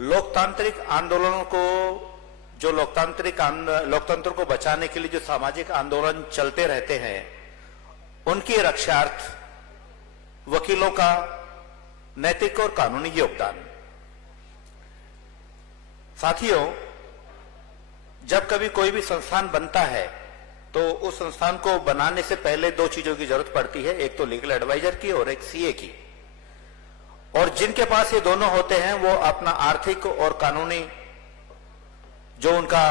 लोकतांत्रिक आंदोलनों को जो लोकतंत्र को बचाने के लिए जो सामाजिक आंदोलन चलते रहते हैं, उनकी रक्षार्थ वकीलों का नैतिक और कानूनी योगदान। साथियों, जब कभी कोई भी संस्थान बनता है तो उस संस्थान को बनाने से पहले दो चीजों की जरूरत पड़ती है, एक तो लीगल एडवाइजर की और एक सीए की। और जिनके पास ये दोनों होते हैं वो अपना आर्थिक और कानूनी जो उनका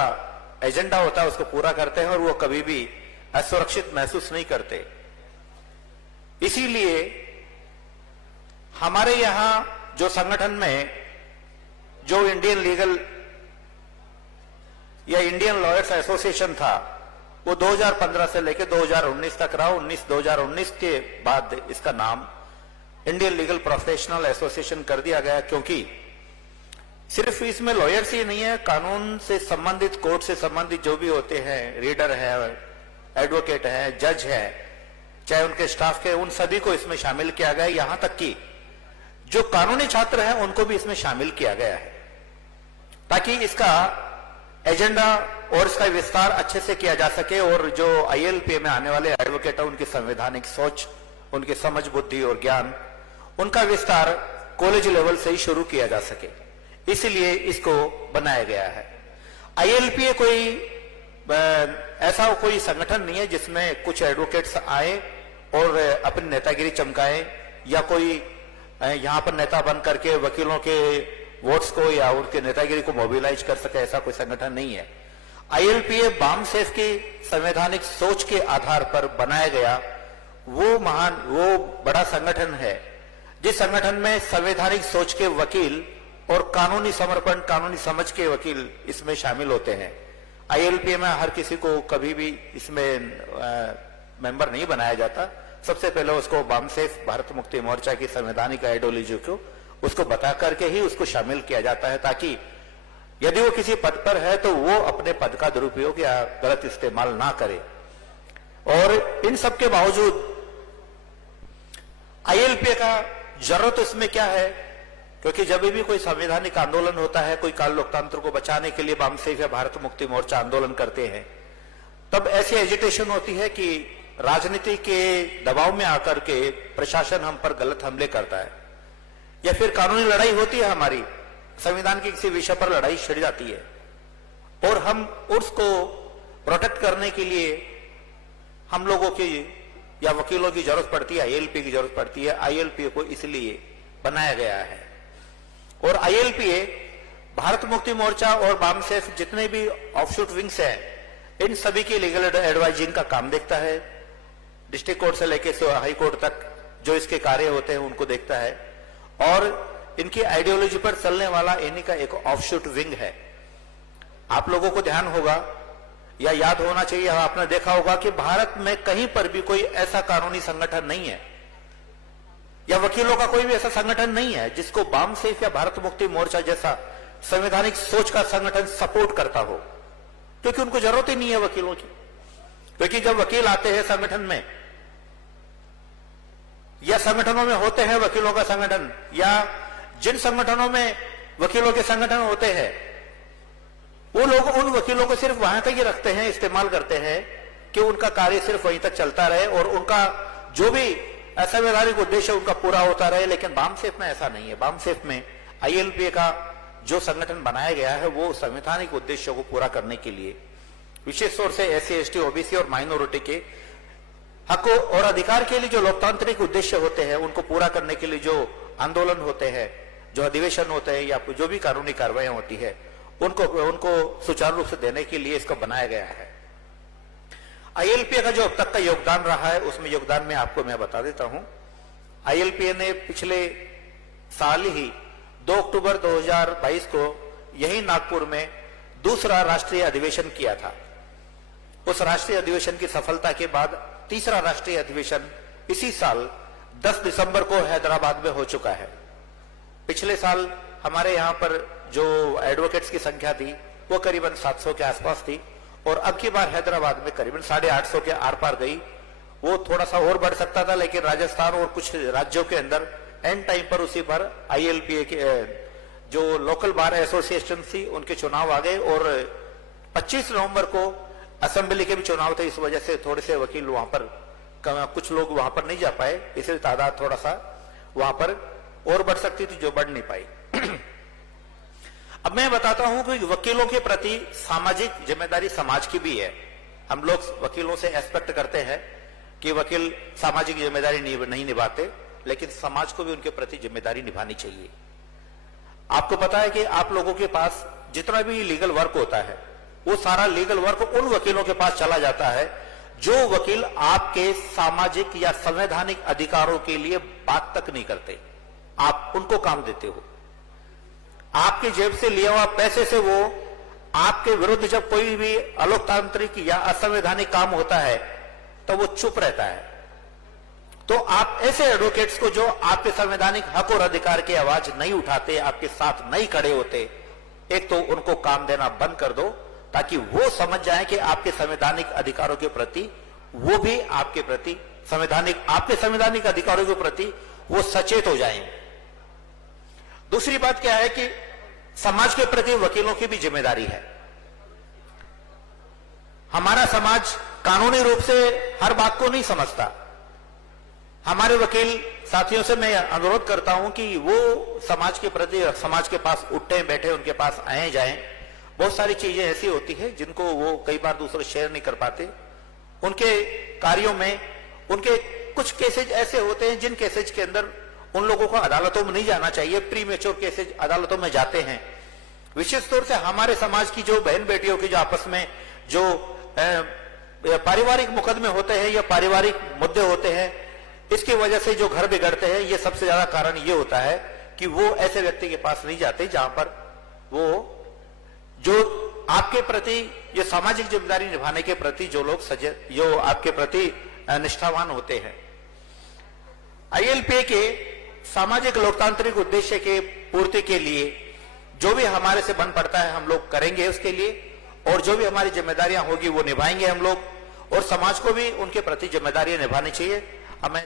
एजेंडा होता है उसको पूरा करते हैं और वो कभी भी असुरक्षित महसूस नहीं करते। इसीलिए हमारे यहां जो संगठन में जो इंडियन लीगल या इंडियन लॉयर्स एसोसिएशन था वो 2015 से लेकर 2019 तक रहा। 2019 के बाद इसका नाम इंडियन लीगल प्रोफेशनल एसोसिएशन कर दिया गया, क्योंकि सिर्फ इसमें लॉयर्स ही नहीं है, कानून से संबंधित, कोर्ट से संबंधित जो भी होते हैं, रीडर है, एडवोकेट है, जज है, चाहे उनके स्टाफ के, उन सभी को इसमें शामिल किया गया। यहां तक कि जो कानूनी छात्र हैं उनको भी इसमें शामिल किया गया है, ताकि इसका एजेंडा और इसका विस्तार अच्छे से किया जा सके और जो आईएलपीए में आने वाले एडवोकेट है उनकी संवैधानिक सोच, उनकी समझ, बुद्धि और ज्ञान, उनका विस्तार कॉलेज लेवल से ही शुरू किया जा सके, इसलिए इसको बनाया गया है। आईएलपीए कोई ऐसा कोई संगठन नहीं है जिसमें कुछ एडवोकेट्स आए और अपनी नेतागिरी चमकाएं या कोई यहां पर नेता बन करके वकीलों के वोट्स को या उनके नेतागिरी को मोबिलाइज कर सके, ऐसा कोई संगठन नहीं है। आईएलपीए बामसेफ की संवैधानिक सोच के आधार पर बनाया गया वो बड़ा संगठन है जिस संगठन में संवैधानिक सोच के वकील और कानूनी समर्पण, कानूनी समझ के वकील इसमें शामिल होते हैं। आईएलपीए में हर किसी को कभी भी इसमें मेंबर नहीं बनाया जाता। सबसे पहले उसको बामसेफ, भारत मुक्ति मोर्चा की संवैधानिक आइडियोलॉजी को उसको बता करके ही उसको शामिल किया जाता है, ताकि यदि वो किसी पद पर है तो वो अपने पद का दुरुपयोग या गलत इस्तेमाल ना करे। और इन सब के बावजूद आईएलपीए का जरूरत इसमें क्या है, क्योंकि जब भी कोई संवैधानिक आंदोलन होता है, कोई काल लोकतंत्र को बचाने के लिए बामसेफ या भारत मुक्ति मोर्चा आंदोलन करते हैं, तब ऐसी एजिटेशन होती है कि राजनीति के दबाव में आकर के प्रशासन हम पर गलत हमले करता है, या फिर कानूनी लड़ाई होती है, हमारी संविधान के किसी विषय पर लड़ाई छिड़ जाती है और हम उसको प्रोटेक्ट करने के लिए हम लोगों की या वकीलों की जरूरत पड़ती है, आईएलपीए की जरूरत पड़ती है। आईएलपीए को इसलिए बनाया गया है। और आईएलपीए, भारत मुक्ति मोर्चा और बामसेफ जितने भी ऑफशूट विंग्स हैं, इन सभी की लीगल एडवाइजिंग का काम देखता है। डिस्ट्रिक्ट कोर्ट से लेकर हाई कोर्ट तक जो इसके कार्य होते हैं उनको देखता है और इनकी आइडियोलॉजी पर चलने वाला इन्हीं का एक ऑफशूट विंग है। आप लोगों को ध्यान होगा या याद होना चाहिए, आपने देखा होगा कि भारत में कहीं पर भी कोई ऐसा कानूनी संगठन नहीं है या वकीलों का कोई भी ऐसा संगठन नहीं है जिसको बामसेफ या भारत मुक्ति मोर्चा जैसा संवैधानिक सोच का संगठन सपोर्ट करता हो, क्योंकि उनको जरूरत ही नहीं है वकीलों की। क्योंकि जब वकील आते हैं संगठन में या संगठनों में होते हैं वकीलों का संगठन, या जिन संगठनों में वकीलों के संगठन होते हैं, वो लोग उन वकीलों को सिर्फ वहां तक ही रखते हैं, इस्तेमाल करते हैं कि उनका कार्य सिर्फ वहीं तक चलता रहे और उनका जो भी असंवैधानिक उद्देश्य उनका पूरा होता रहे। लेकिन बामसेफ में ऐसा नहीं है। बामसेफ में आईएलपीए का जो संगठन बनाया गया है वो संवैधानिक उद्देश्यों को पूरा करने के लिए, विशेष तौर से एससी, एसटी, ओबीसी और माइनॉरिटी के हकों और अधिकार के लिए जो लोकतांत्रिक उद्देश्य होते हैं उनको पूरा करने के लिए जो आंदोलन होते हैं, जो अधिवेशन होते हैं या जो भी कानूनी कार्रवाइयां होती है, उनको सुचारू रूप से देने के लिए इसको बनाया गया है। आईएलपीए का जो अब तक का योगदान रहा है उसमें योगदान में आपको मैं बता देता हूं। आईएलपीए ने पिछले साल ही 2 अक्टूबर 2022 को यही नागपुर में दूसरा राष्ट्रीय अधिवेशन किया था। उस राष्ट्रीय अधिवेशन की सफलता के बाद तीसरा राष्ट्रीय अधिवेशन इसी साल 10 दिसंबर को हैदराबाद में हो चुका है। पिछले साल हमारे यहां पर जो एडवोकेट्स की संख्या थी वो करीबन 700 के आसपास थी और अब की बार हैदराबाद में करीबन 850 के आर पार गई। वो थोड़ा सा और बढ़ सकता था, लेकिन राजस्थान और कुछ राज्यों के अंदर एंड टाइम पर उसी पर आईएलपीए के जो लोकल बार एसोसिएशन थी उनके चुनाव आ गए और 25 नवंबर को असेंबली के भी चुनाव थे। इस वजह से थोड़े से वकील वहां पर, कुछ लोग वहां पर नहीं जा पाए, इसलिए तादाद थोड़ा सा वहां पर और बढ़ सकती थी जो बढ़ नहीं पाई। अब मैं बताता हूं कि वकीलों के प्रति सामाजिक जिम्मेदारी समाज की भी है। हम लोग वकीलों से एक्सपेक्ट करते हैं कि वकील सामाजिक जिम्मेदारी नहीं निभाते, लेकिन समाज को भी उनके प्रति जिम्मेदारी निभानी चाहिए। आपको पता है कि आप लोगों के पास जितना भी लीगल वर्क होता है वो सारा लीगल वर्क उन वकीलों के पास चला जाता है जो वकील आपके सामाजिक या संवैधानिक अधिकारों के लिए बात तक नहीं करते। आप उनको काम देते हो, आपके जेब से लिया हुआ पैसे से वो आपके विरुद्ध जब कोई भी अलोकतांत्रिक या असंवैधानिक काम होता है तो वो चुप रहता है। तो आप ऐसे एडवोकेट्स को जो आपके संवैधानिक हक और अधिकार की आवाज नहीं उठाते, आपके साथ नहीं खड़े होते, एक तो उनको काम देना बंद कर दो ताकि वो समझ जाएं कि आपके संवैधानिक अधिकारों के प्रति वो भी आपके प्रति आपके संवैधानिक अधिकारों के प्रति वो सचेत हो जाएं। दूसरी बात क्या है कि समाज के प्रति वकीलों की भी जिम्मेदारी है। हमारा समाज कानूनी रूप से हर बात को नहीं समझता। हमारे वकील साथियों से मैं अनुरोध करता हूं कि वो समाज के प्रति, समाज के पास उठे बैठे उनके पास आए जाएं। बहुत सारी चीजें ऐसी होती है जिनको वो कई बार दूसरे शेयर नहीं कर पाते। उनके कार्यों में उनके कुछ केसेज ऐसे होते हैं जिन केसेज के अंदर उन लोगों को अदालतों में नहीं जाना चाहिए, प्री मेच्योर केसेज अदालतों में जाते हैं। विशेष तौर से हमारे समाज की जो बहन बेटियों की जो आपस में जो पारिवारिक मुकदमे होते हैं या पारिवारिक मुद्दे होते हैं, इसकी वजह से जो घर बिगड़ते हैं, ये सबसे ज्यादा कारण ये होता है कि वो ऐसे व्यक्ति के पास नहीं जाते जहां पर वो जो आपके प्रति ये सामाजिक जिम्मेदारी निभाने के प्रति जो लोग जो आपके प्रति निष्ठावान होते हैं। ILPA के सामाजिक लोकतांत्रिक उद्देश्य के पूर्ति के लिए जो भी हमारे से बन पड़ता है हम लोग करेंगे उसके लिए, और जो भी हमारी जिम्मेदारियां होगी वो निभाएंगे हम लोग, और समाज को भी उनके प्रति जिम्मेदारियां निभानी चाहिए। हमें